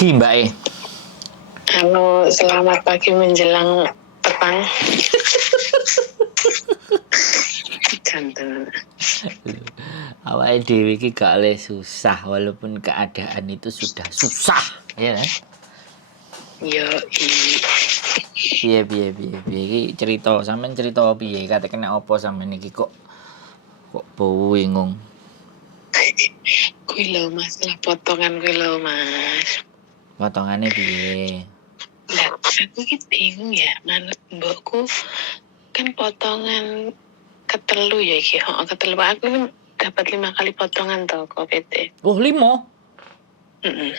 pagi Mbak E. Halo, selamat pagi menjelang petang. Jantan. Awake dhewe iki gak oleh susah walaupun keadaan itu sudah susah, ya kan? Yo, Piye iki cerita sampean cerita piye? Kate kena apa sampean iki kok bingung. kuwi lho masalah potongan kuwi lho Mas. Potongane piye? Lah, aku ki bingung ya, manut mbokku kan potongan ketelu ya iki. Ketelu aku kan dapat 5 kali potongan toh kok PT. Oh, 5. Heeh.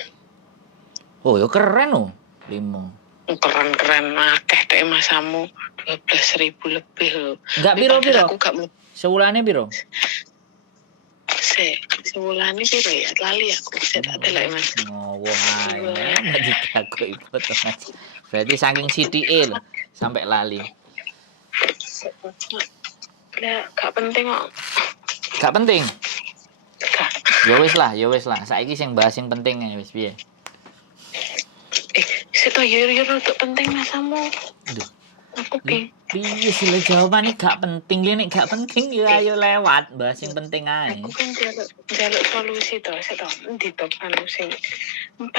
Oh, ya keren oh. 5. Keren-keren akeh deh masamu 12.000 lebih lho. Enggak piro-piro? Aku gak Sewulane piro? Sebulan ini piro ya? Lali aku bisa tak delok Mas. Ngowo ae. Dadi takoki potongan. Berarti saking sithike lho sampai lali. Lah, gak penting kok. Gak penting. Gak. Ya wis lah. Saiki sing bahas sing penting ae wis piye. Seto yo untuk penting masamu. Aduh. Aku Piye sih le jawabane gak penting, nek gak penting ya ayo lewat bahas sing penting ae. Aku kan jaluk solusi to, seto endi to anu sing 4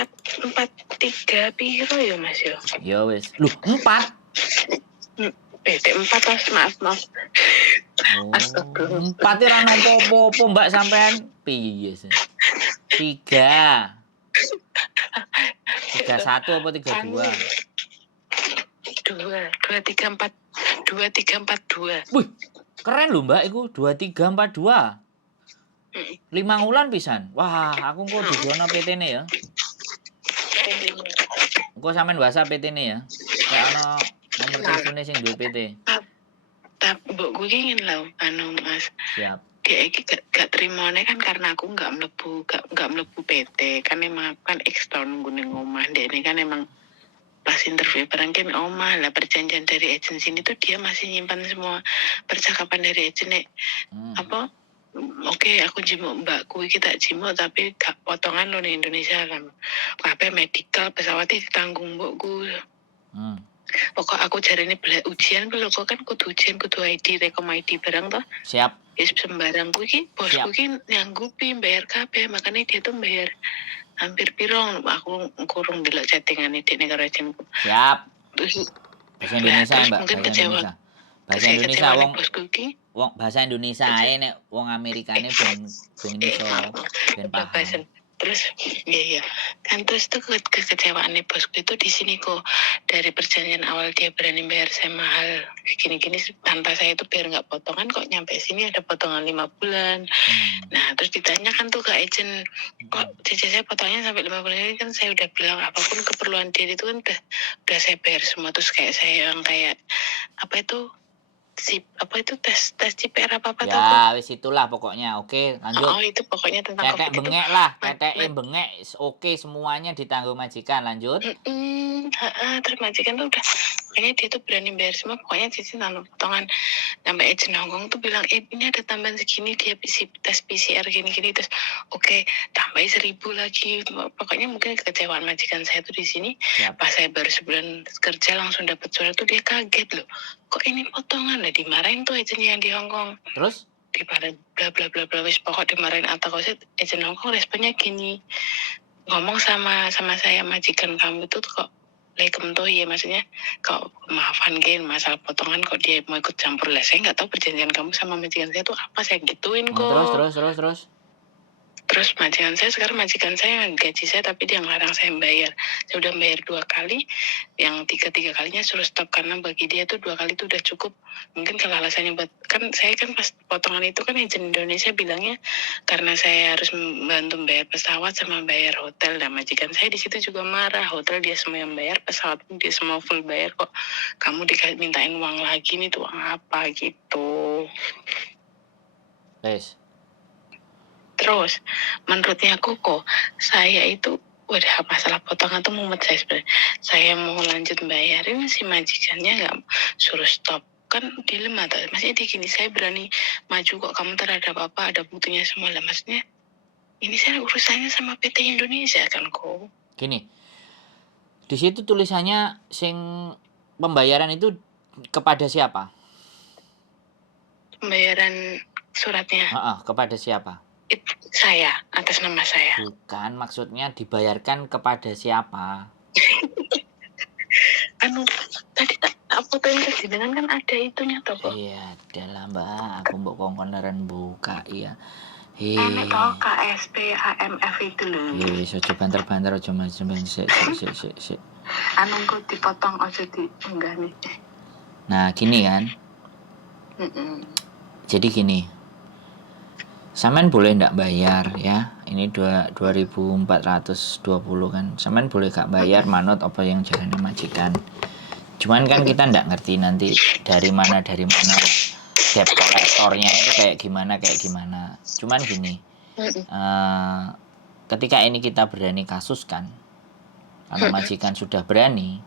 3 piro ya Mas yo? Ya wis. Loh, 4. Tek 4 tas maaf. Oh, 4 ora ono apa-apa Mbak sampean. Piye sih? 3. 31 apa 32? 2342. Wih, keren lho Mbak iku 2342. 5 wulan pisan. Wah, aku engko dijono PT-ne ya. Engko sampean WhatsApp PT-ne ya. Kayak ono nomor telepone sing duwe PT. Tapi mbokku ki ngene lho, anu Mas. Siap. Dia iki gak terimane kan karena aku gak mlebu PT kan emang kan eksternal nunggu ning omah. Dekne kan emang pas interview barang kan omah lah perjanjian dari agensi ini tuh dia masih nyimpan semua percakapan dari agensi apa oke, aku jimuk mbakku iki tak jimuk tapi gak potongan lo ning Indonesia kan kabeh medical pesawatnya ditanggung mbokku. Pokok aku jarine ujian lho kok kan kudu ujian kudu ID rekom ID barang toh. Siap. Wis sembarang kuwi bosku ki nyanggupi bayar kabeh makanya dia tuh bayar hampir pirong aku kurung delok chattingane dekne karo jenengku. Siap. Bahasa Indonesia Mbak, mungkin bahasa Indonesia. Bahasa Indonesia wong bahasa Indonesia ae nek wong Amerikane ben iso ben paham. Terus iya kan terus tuh kekecewaannya bosku itu di sini kok dari perjanjian awal dia berani bayar saya mahal gini tanpa saya itu biar nggak potongan kok nyampe sini ada potongan 5 bulan. Nah terus ditanyakan tuh ke agent kok cici saya potongnya sampai 5 bulan ini kan saya udah bilang apapun keperluan dia itu kan udah saya bayar semua terus kayak saya yang kayak apa itu tes CPR apa ya, tuh? Wis itulah pokoknya. Oke, lanjut. Oh, itu pokoknya tentang Tetek bengek itu. Lah, tetek bengek. Oke, semuanya ditanggung majikan. Lanjut. Terus majikan tuh udah pokoknya dia tuh berani bayar semua pokoknya cici tanpa potongan sampai agent Hongkong tuh bilang ini ada tambahan segini dia tes PCR gini terus oke, tambahin 1.000 lagi pokoknya mungkin kekecewaan majikan saya tuh di sini. Pas saya baru sebulan kerja langsung dapat surat tuh dia kaget loh kok ini potongan lah dimarahin tuh agent yang di Hongkong. Terus dimarahin bla bla bla wis pokok dimarahin atau koset agent Hongkong responnya gini ngomong sama saya majikan kamu tuh kok Laikem tuh ya maksudnya kau maafan kan masalah potongan kok dia mau ikut campur lah saya nggak tahu perjanjian kamu sama majikan saya tuh apa saya gituin kok. Terus majikan saya gaji saya tapi dia ngelarang saya bayar. Saya udah bayar 2 kali, yang tiga kalinya suruh stop karena bagi dia tuh 2 kali tuh udah cukup. Mungkin kalau alasannya buat kan saya kan pas potongan itu kan agent Indonesia bilangnya karena saya harus membantu bayar pesawat sama bayar hotel dan majikan saya di situ juga marah hotel dia semua yang bayar pesawat pun dia semua full bayar kok kamu mintain uang lagi nih tuh uang apa gitu. Terus menurutnya aku kok saya itu udah masalah potongan tuh mumet saya sebenarnya. Saya mau lanjut bayarin si majikannya nggak suruh stop kan dilema tuh. Maksudnya gini saya berani maju kok kamu terhadap apa ada buktinya semua lah maksudnya. Ini saya urusannya sama PT Indonesia kan kok. Gini, Di situ tulisannya sing pembayaran itu kepada siapa? Pembayaran suratnya Kepada siapa? saya, atas nama saya. Bukan, maksudnya dibayarkan kepada siapa? Anu tadi tak fotoin ke jenengan kan ada itunya toh kok. Iya, adalah Mbak, aku mbok kongkoneran buka iya. Enak toh KSP AMF itu loh. Ojo banter-banter ojo macam sik. Anu kok dipotong ojo di enggak nih. Nah, gini kan. Jadi gini. Sampean boleh ndak bayar ya. Ini 2420 kan. Sampean boleh gak bayar manut apa yang jarane majikan. Cuman kan kita ndak ngerti nanti dari mana debt kolektornya itu kayak gimana. Cuman gini. Ketika ini kita berani kasuskan, karena majikan sudah berani,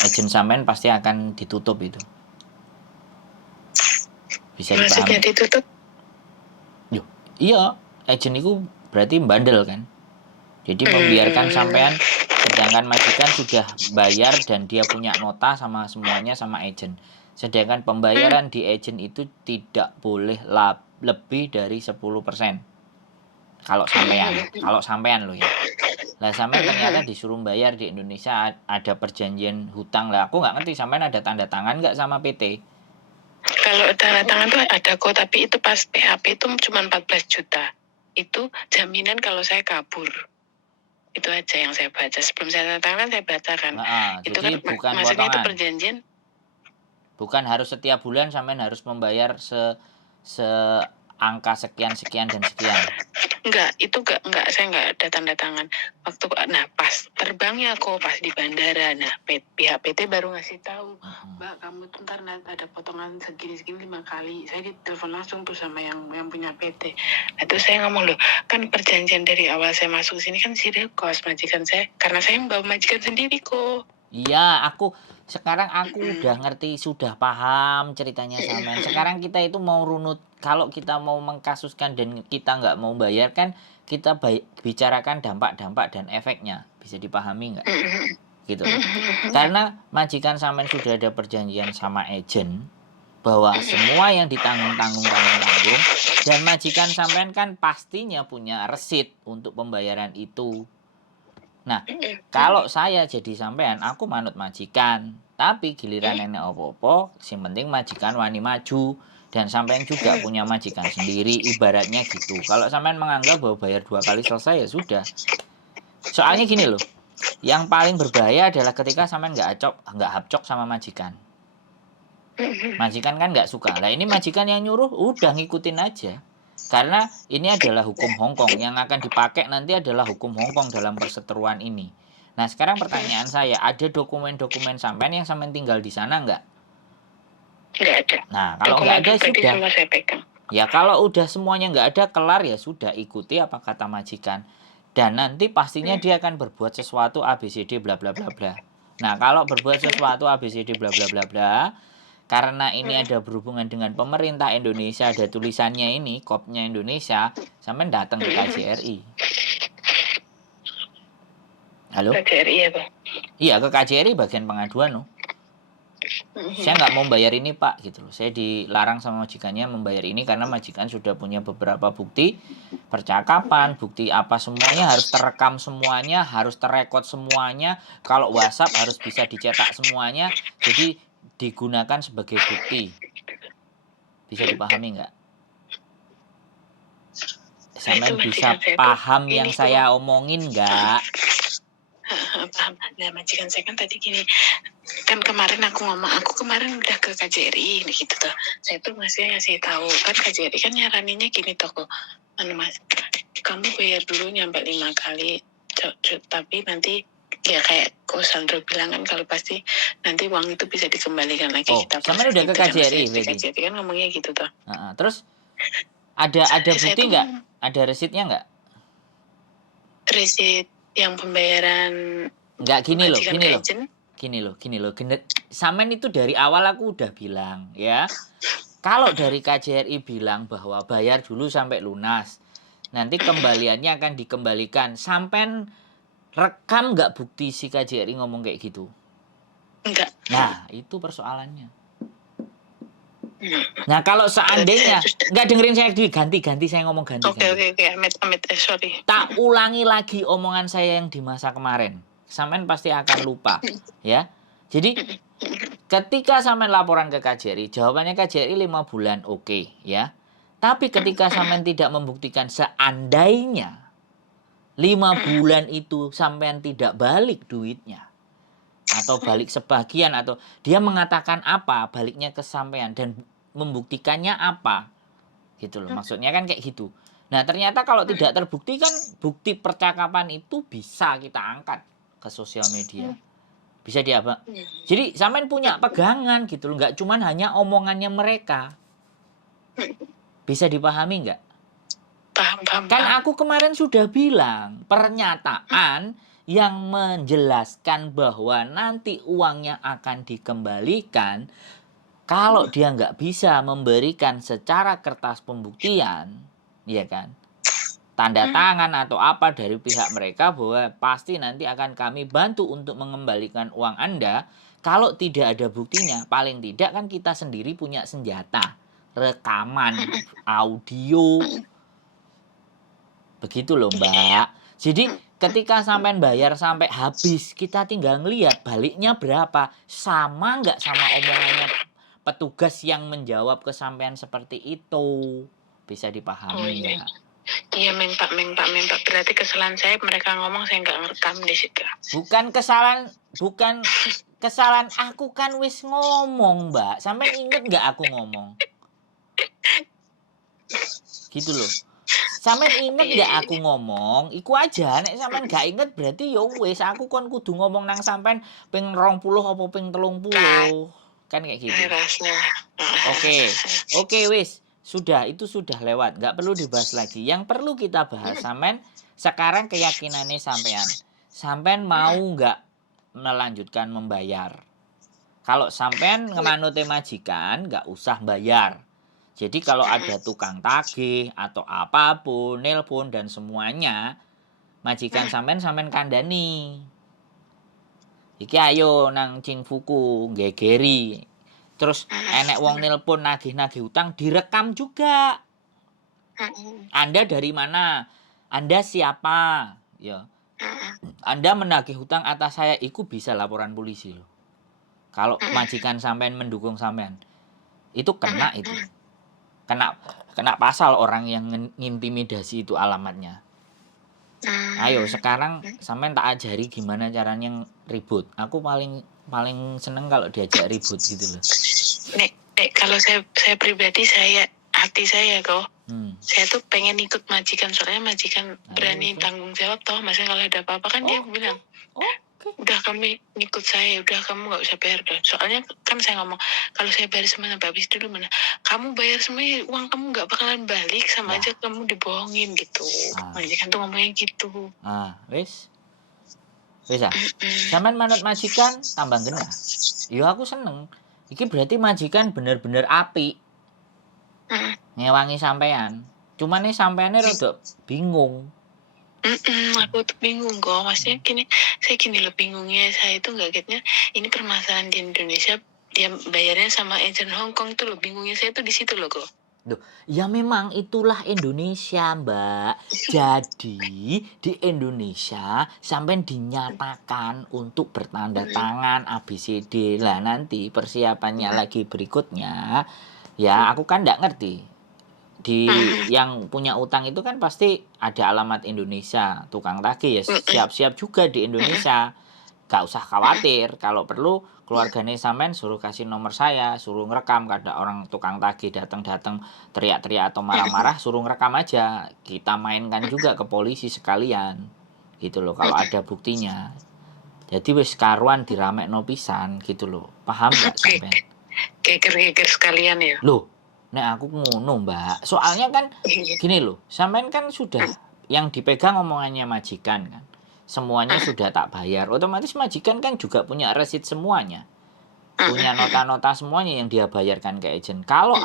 agen sampean pasti akan ditutup itu. Bisa dipahami? Maksudnya ditutup? Iya, agen itu berarti bandel kan. Jadi membiarkan sampean, sedangkan majikan sudah bayar dan dia punya nota sama semuanya sama agen. Sedangkan pembayaran di agen itu tidak boleh lebih dari 10%. Kalau sampean lo ya. Lah sampean ternyata disuruh bayar di Indonesia ada perjanjian hutang lah. Aku nggak ngerti sampean ada tanda tangan nggak sama PT? Kalau tanda tangan tuh ada kok, tapi itu pas PHP itu cuma 14 juta. Itu jaminan kalau saya kabur. Itu aja yang saya baca. Sebelum saya tanda tangan saya baca kan. Itu jadi kan bukan maksudnya potongan. itu perjanjian. Bukan harus setiap bulan sampean harus membayar angka sekian dan sekian. Enggak, itu enggak, saya enggak ada tanda tangan. Waktu pas terbangnya kok pas di bandara. Nah, pihak PT baru ngasih tahu, Mbak, kamu tuh ntar ada potongan segini 5 kali. Saya ditelepon langsung tuh sama yang punya PT. Nah, terus saya ngomong loh, kan perjanjian dari awal saya masuk sini kan kos majikan saya, karena saya membawa majikan sendiri kok. Iya, sekarang aku udah ngerti, sudah paham ceritanya sampean. Sekarang kita itu mau runut, kalau kita mau mengkasuskan dan kita nggak mau bayar kan, kita bicarakan dampak-dampak dan efeknya. Bisa dipahami nggak? Gitu. Karena majikan sampean sudah ada perjanjian sama agen bahwa semua yang ditanggung dan majikan sampean kan pastinya punya resit untuk pembayaran itu. Nah, kalau saya jadi sampean, aku manut majikan. Tapi giliran nenek opo-opo, yang penting majikan wani maju. Dan sampean juga punya majikan sendiri, ibaratnya gitu. Kalau sampean menganggap bahwa bayar 2 kali selesai, ya sudah. Soalnya gini loh, yang paling berbahaya adalah ketika sampean nggak hapcok sama majikan. Majikan kan nggak suka. Lah ini majikan yang nyuruh, udah ngikutin aja. Karena ini adalah hukum Hongkong, yang akan dipakai nanti adalah hukum Hongkong dalam perseteruan ini. Nah sekarang pertanyaan saya, ada dokumen-dokumen sampean yang sampean tinggal di sana nggak? Nggak ada. Nah kalau nggak ada sudah. Saya pegang. Ya kalau udah semuanya nggak ada, kelar ya sudah, ikuti apa kata majikan. Dan nanti pastinya dia akan berbuat sesuatu ABCD bla bla bla bla. Nah kalau berbuat sesuatu ABCD bla bla bla bla, karena ini ada berhubungan dengan pemerintah Indonesia, ada tulisannya ini, kopnya Indonesia, sampai datang ke KJRI. Halo? KJRI ya, Pak? Iya, ke KJRI bagian pengaduan loh. Saya nggak mau bayar ini Pak, gitu loh. Saya dilarang sama majikannya membayar ini karena majikan sudah punya beberapa bukti percakapan, bukti apa semuanya harus terekam semuanya, harus terekod semuanya. Kalau WhatsApp harus bisa dicetak semuanya. Jadi digunakan sebagai bukti. Bisa dipahami nggak? Sampean bisa paham yang saya omongin nggak? Paham. Nah majikan saya kan tadi gini, kan kemarin aku kemarin udah ke KJRI ini gitu tuh. Saya tuh masih ngasih tahu kan KJRI kan nyaraninnya gini toh kok, Mas, kamu bayar dulu nyampe 5 kali, tapi nanti ya kayak Ko Sandro bilang kan kalau pasti nanti uang itu bisa dikembalikan lagi. Kita sampean udah ke KJRI berarti? KJRI kan ngomongnya gitu toh. Terus ada bukti nggak? Ada resitnya nggak? Resit yang pembayaran nggak, gini loh. Sampean itu dari awal aku udah bilang ya. Kalau dari KJRI bilang bahwa bayar dulu sampai lunas, nanti kembaliannya akan dikembalikan. Sampean Rekam nggak bukti si KJRI ngomong kayak gitu? Enggak. Nah, itu persoalannya. Hmm. Nah, kalau Berarti saya seandainya harus nggak dengerin saya dulu, ganti saya ngomong oke ganti. amit sorry. Tak ulangi lagi omongan saya yang di masa kemarin. Sampean pasti akan lupa, ya. Jadi ketika sampean laporan ke KJRI, jawabannya KJRI 5 bulan, oke, ya. Tapi ketika sampean tidak membuktikan seandainya 5 bulan itu sampean tidak balik duitnya, atau balik sebagian, atau dia mengatakan apa baliknya ke sampean dan membuktikannya apa, gitu loh, maksudnya kan kayak gitu. Nah, ternyata kalau tidak terbukti kan, bukti percakapan itu bisa kita angkat ke sosial media, bisa diapa. Jadi sampean punya pegangan gitu loh, nggak cuman hanya omongannya mereka. Bisa dipahami nggak? Paham. Kan aku kemarin sudah bilang, pernyataan yang menjelaskan bahwa nanti uangnya akan dikembalikan kalau dia nggak bisa memberikan secara kertas pembuktian, ya kan, tanda tangan atau apa dari pihak mereka bahwa pasti nanti akan kami bantu untuk mengembalikan uang Anda. Kalau tidak ada buktinya, paling tidak kan kita sendiri punya senjata, rekaman, audio, begitu loh Mbak. Jadi ketika sampean bayar sampai habis, kita tinggal ngelihat baliknya berapa. Sama nggak sama omongannya petugas yang menjawab ke sampean seperti itu? Bisa dipahami nggak? Iya, Pak. Berarti kesalahan saya mereka ngomong saya nggak ngerekam di situ. Bukan kesalahan aku, kan wis ngomong Mbak. Sampean inget nggak aku ngomong? Gitu loh. Sampean inget nggak aku ngomong? Iku aja, nek sampean gak inget berarti ya wis, aku kon kudu ngomong nang sampean ping 20 apa ping 30. Kan kayak gitu. Oke, wis. Itu sudah lewat, nggak perlu dibahas lagi. Yang perlu kita bahas sampean sekarang keyakinannya sampean. Sampean mau nggak melanjutkan membayar? Kalau sampean ngemanute majikan, nggak usah bayar. Jadi kalau ada tukang tagih atau apapun, nelpon dan semuanya, majikan sampean kandani. Iki ayo nang Cingfuku, gegeri. Terus enek wong nelpon nagih-nagih utang, direkam juga. Anda dari mana? Anda siapa? Ya. Anda menagih hutang atas saya, iku bisa laporan polisi loh. Kalau majikan sampean mendukung sampean, itu kena itu. Kena pasal orang yang ngintimidasi itu alamatnya. Ayo sekarang sampean tak ajari gimana caranya ribut. Aku paling seneng kalau diajak ribut gitu loh. Kalau saya pribadi, hati saya kok. Saya tuh pengen ikut majikan, soalnya majikan berani tanggung jawab toh. Maksudnya kalau ada apa-apa kan dia bilang, udah kamu ikut saya, udah kamu nggak usah bayar dong. Soalnya kan saya ngomong, kalau saya bayar semuanya habis dulu mana, kamu bayar semuanya, uang kamu nggak bakalan balik, sama aja kamu dibohongin gitu. Majikan tuh ngomongnya gitu. Wis sampean manut majikan tambah genah. Yo aku seneng. Iki berarti majikan bener-bener apik. Ngewangi sampean. Cuman nih sampeannya rada bingung. Aku tuh bingung kok. Maksudnya saya loh bingungnya. Saya itu nggak getnya, ini permasalahan di Indonesia, dia bayarnya sama agent Hong Kong tuh loh. Bingungnya saya tuh di situ loh kok. Ya memang itulah Indonesia Mbak. Jadi di Indonesia sampai dinyatakan untuk bertanda tangan ABCD lah, nanti persiapannya lagi berikutnya. Ya aku kan nggak ngerti. Di yang punya utang itu kan pasti ada alamat Indonesia, tukang tagih ya siap-siap juga di Indonesia. Gak usah khawatir, kalau perlu keluarganya sampean suruh kasih nomor saya, suruh ngerekam. Kada orang tukang tagih datang teriak-teriak atau marah-marah, suruh ngerekam aja, kita mainkan juga ke polisi sekalian gitu loh kalau ada buktinya. Jadi wis karuan diramekno pisan gitu loh, paham nggak sampean? Geger sekalian ya. Loh, nek aku ngono Mbak, soalnya kan gini loh, sampean kan sudah yang dipegang omongannya majikan kan, semuanya sudah tak bayar, otomatis majikan kan juga punya resit semuanya, punya nota-nota semuanya yang dia bayarkan ke agent. Kalau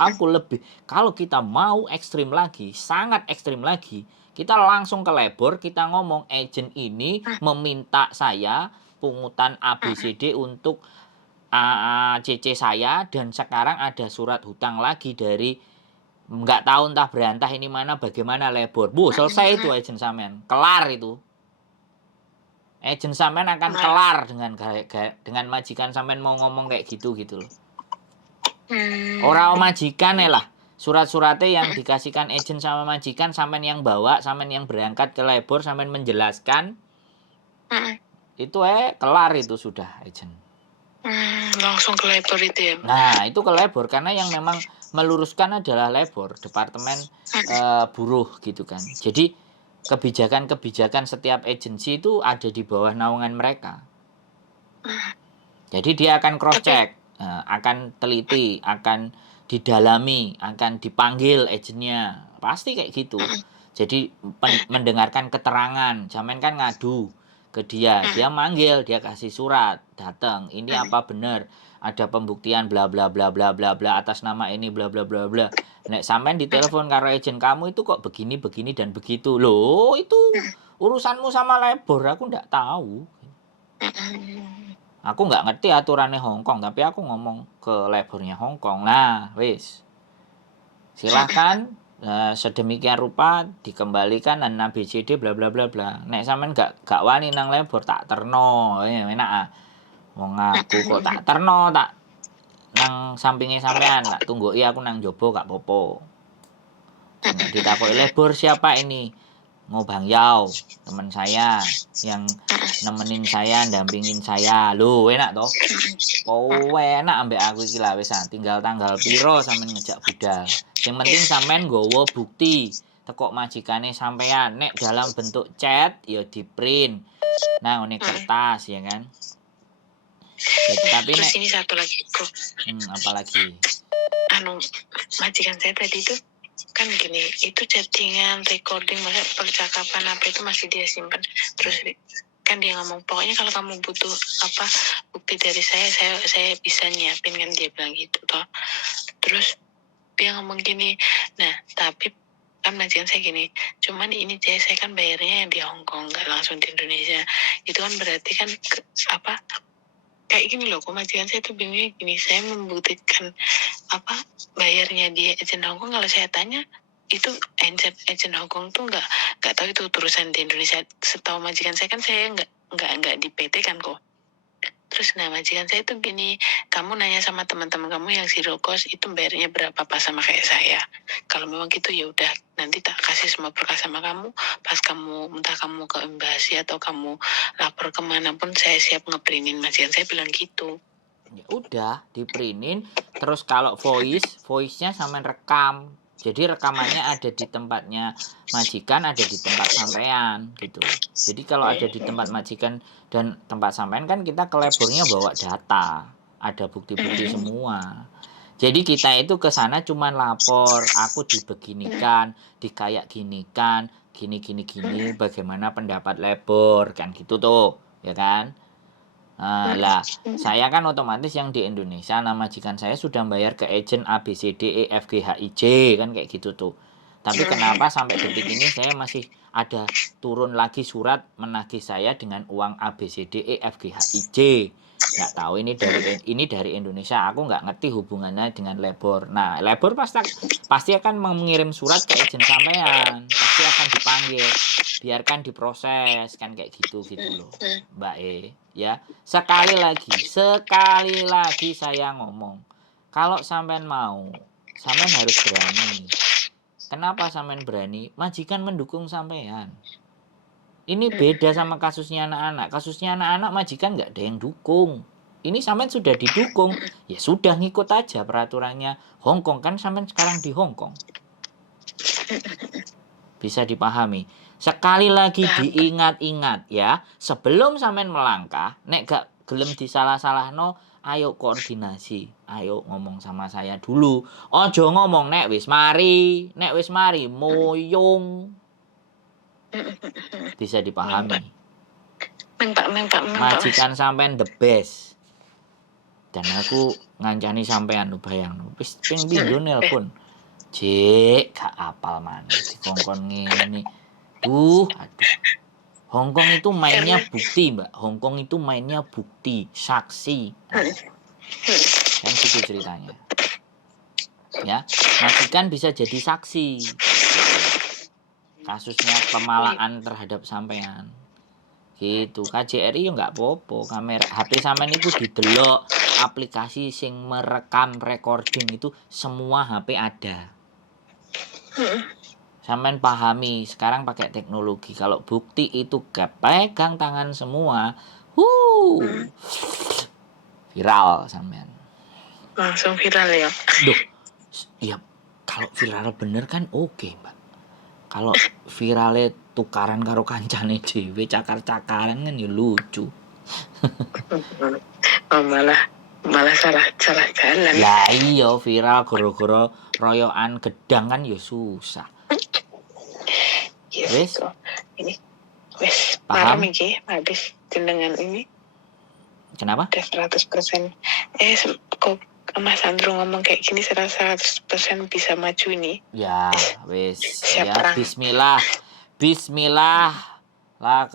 kita mau ekstrim lagi, sangat ekstrim lagi, Kita langsung ke labor, kita ngomong agent ini meminta saya pungutan ABCD untuk AACC saya, dan sekarang ada surat hutang lagi dari nggak tahu entah berantah ini mana, bagaimana labor. Selesai itu agent sampean, kelar itu. Agent sampean akan kelar dengan majikan sampean mau ngomong kayak gitu loh. Orang majikan lah. Surat-suratnya yang dikasihkan agent sama majikan, sampean yang bawa, sampean yang berangkat ke labor, sampean menjelaskan. Itu kelar itu sudah agent. Langsung ke labor itu ya. Nah, itu ke labor karena yang memang meluruskan adalah labor, departemen buruh gitu kan. Jadi kebijakan-kebijakan setiap agensi itu ada di bawah naungan mereka. Jadi dia akan cross check, akan teliti, akan didalami, akan dipanggil agennya, pasti kayak gitu. Jadi mendengarkan keterangan, Jamen kan ngadu ke dia manggil, dia kasih surat, datang, ini apa benar, ada pembuktian bla bla bla bla bla bla atas nama ini bla bla bla bla. Nek sampean ditelepon karo agent kamu itu kok begini begini dan begitu. Loh, itu urusanmu sama labor, aku ndak tahu. Aku nggak ngerti aturannya Hong Kong, tapi aku ngomong ke labornya Hong Kong. Nah, wis. Silahkan sedemikian rupa dikembalikan dan ABCD bla bla bla bla. Nek sampean gak wani nang labor tak terno, enak ah. Wong aku kok tak terno, tak nang sampingnya sampean, tak tunggu aku nang jobo gak popo. Ditakoki labor siapa ini? Mau Bang Yao, teman saya yang nemenin saya, dampingin saya. Loh, enak toh? Oh, enak ambek aku iki lah wis, tinggal tanggal piro sampean ngejak budal. Yang penting sampean nggawa bukti tekok majikane sampean. Nek dalam bentuk chat ya di print. Nah, ngene kertas ya kan. Tapi terus ini satu lagi kok. Apalagi? Majikan saya tadi itu kan gini, itu chattingan, recording, masa percakapan apa itu masih dia simpan. Terus kan dia ngomong, pokoknya kalau kamu butuh apa bukti dari saya bisa nyiapin, kan dia bilang gitu toh. Terus dia ngomong gini, nah tapi kan majikan saya gini, cuman ini saya kan bayarnya yang di Hong Kong, nggak langsung di Indonesia. Itu kan berarti kan kayak gini loh, majikan saya tuh bingungnya gini, saya membuktikan bayarnya di agent Hong Kong. Kalau saya tanya itu agent Hong Kong tuh nggak tahu itu urusan di Indonesia. Setahu majikan saya kan saya nggak di PT kan kok. Terus majikan saya tuh gini, kamu nanya sama teman-teman kamu yang zero cost itu bayarnya berapa pas sama kayak saya. Kalau memang gitu ya udah, nanti tak kasih semua berkas sama kamu. Pas kamu entah kamu ke embasi atau kamu lapor kemanapun, saya siap ngeprintin. Majikan saya bilang gitu. Ya udah, diprintin. Terus kalau voice-nya sampean rekam. Jadi rekamannya ada di tempatnya majikan, ada di tempat sampean gitu. Jadi kalau ada di tempat majikan dan tempat sampean kan kita ke labornya bawa data, ada bukti-bukti semua. Jadi kita itu ke sana cuman lapor, aku dibeginikan, dikayak ginikan, gini, bagaimana pendapat labor kan gitu tuh, ya kan? Lah, saya kan otomatis yang di Indonesia, nama majikan saya sudah bayar ke agent ABCD E F G H I J kan kayak gitu tuh. Tapi kenapa sampai detik ini saya masih ada turun lagi surat menagih saya dengan uang ABCD E F G H I J? Nggak tahu, ini dari Indonesia, aku nggak ngerti hubungannya dengan labor. Nah, labor pasti akan mengirim surat ke agent sampean, pasti akan dipanggil, biarkan diproses kan kayak gitu loh, Mbak ya. Sekali lagi saya ngomong, kalau sampean mau, sampean harus berani. Kenapa sampean berani? Majikan mendukung sampean. Ini beda sama kasusnya anak-anak. Kasusnya anak-anak majikan nggak ada yang dukung. Ini sampean sudah didukung, ya sudah ngikut aja peraturannya Hong Kong, kan sampean sekarang di Hong Kong. Bisa dipahami. Sekali lagi diingat-ingat ya, sebelum sampean melangkah, nek gak gelem disalah-salahno, ayo koordinasi, ayo ngomong sama saya dulu. Ojo ngomong nek wis mari moyong. Bisa dipahami. Majikan sampean the best. Dan aku ngancani sampean lu bayang, wis ping pindho nelpon. Cek gak apal maneh dikongkon ngene. Aduh. Hongkong itu mainnya bukti, Mbak. Hongkong itu mainnya bukti, saksi. Kan gitu ceritanya. Ya, majikan bisa jadi saksi. Kasusnya pemalaan terhadap sampean. Gitu. KJRI ya nggak apa-apa. Kamera HP sampean itu didelok, aplikasi sing merekam recording itu semua HP ada. Sampean pahami, sekarang pakai teknologi. Kalau bukti itu pegang tangan semua, viral sampean. Langsung viral ya. Duh, ya kalau viral bener kan oke, Mbak. Kalau viralnya tukaran karo kancane dhewe, cakar-cakaran kan ya lucu. malah salah jalan. Lah iya viral gara-gara royokan gedang kan ya susah. Wis. Ini wis Paham? malam iki habis jenengan ini. Kenapa? Udah 100%. Kok Mas Andrew ngomong kayak gini, serasa 100% bisa maju ini. Ya, wis. Siap Ya, perang. bismillah. Bismillah. La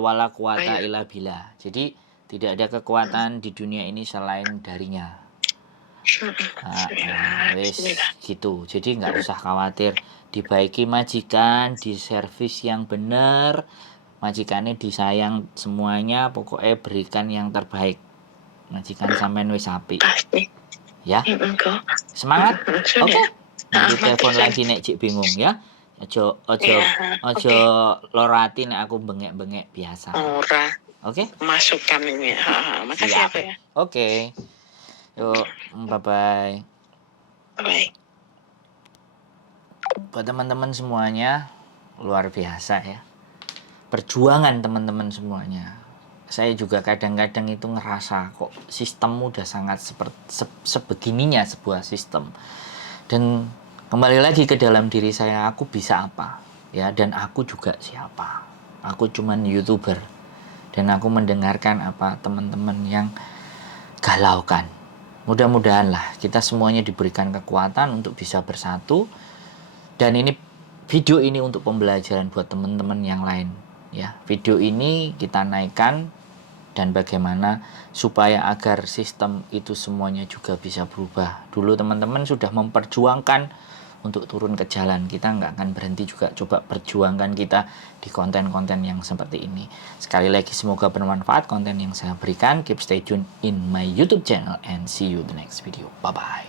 wala quwata illa billah. Jadi tidak ada kekuatan di dunia ini selain darinya. Wis gitu. Jadi nggak usah khawatir. Dibaiki majikan, di servis yang benar, majikannya disayang semuanya, pokoknya berikan yang terbaik. Majikan sampean wis apik. Pasti. Ya. Semangat. Oke. Nanti telepon lagi nek cik bingung ya. Ojo lorati nek aku bengek-bengek biasa. Ora. Oke? Masukkan ini. Makasih ya, Pak ya. Oke. Yuk, bye-bye. Bye. Buat teman-teman semuanya, luar biasa ya. Perjuangan teman-teman semuanya. Saya juga kadang-kadang itu ngerasa kok sistem udah sangat sebegininya sebuah sistem. Dan kembali lagi ke dalam diri saya, aku bisa apa? Ya, dan aku juga siapa? Aku cuman YouTuber. Dan aku mendengarkan apa teman-teman yang galaukan. Mudah-mudahan lah kita semuanya diberikan kekuatan untuk bisa bersatu. Dan ini video ini untuk pembelajaran buat teman-teman yang lain. Ya, video ini kita naikkan dan bagaimana supaya agar sistem itu semuanya juga bisa berubah. Dulu teman-teman sudah memperjuangkan untuk turun ke jalan, kita nggak akan berhenti juga coba perjuangkan kita di konten-konten yang seperti ini. Sekali lagi semoga bermanfaat konten yang saya berikan. Keep stay tune in my YouTube channel and see you the next video. Bye bye.